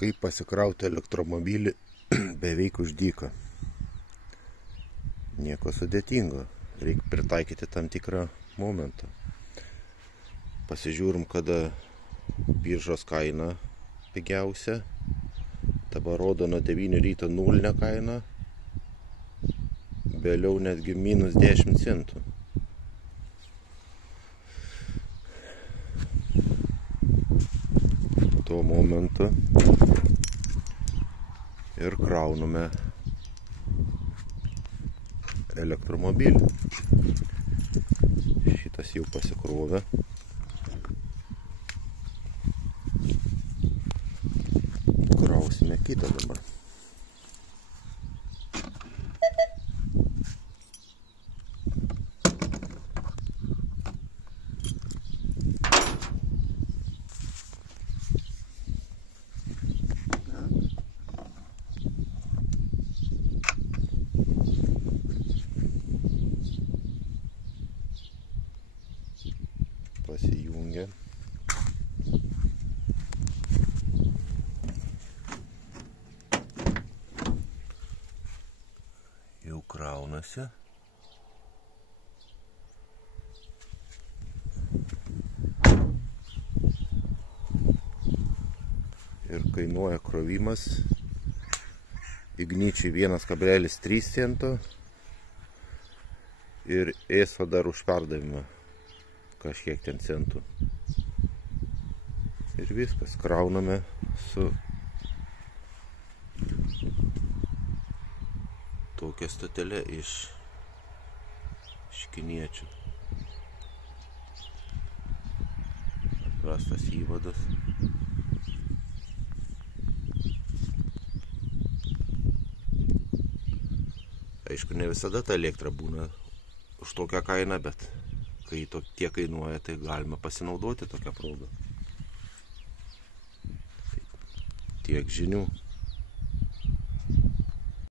Kaip pasikrauti elektromobilį beveik už dyką. Nieko sudėtingo. Reikia pritaikyti tam tikrą momentą. Pasižiūrim, kada biržos kaina pigiausia. Dabar rodo nuo 9 ryto nulinę kainą. Vėliau netgi minus 10 centų. Tuo momentu ir krauname elektromobilį. Šitas jau pasikrovė. Krausime kitą dabar. Pasijungia. Jau kraunasi. Ir kainuoja krovimas Igničiui 1,3 cento ir ESO dar už perdavimą kažkiek ten centų. Ir viskas, krauname su tokia stotelė iš kiniečių. Atrastas įvadas. Aišku, ne visada ta elektra būna už tokią kainą, bet kai tiek kainuoja, tai galima pasinaudoti tokią progą. Tiek žinių.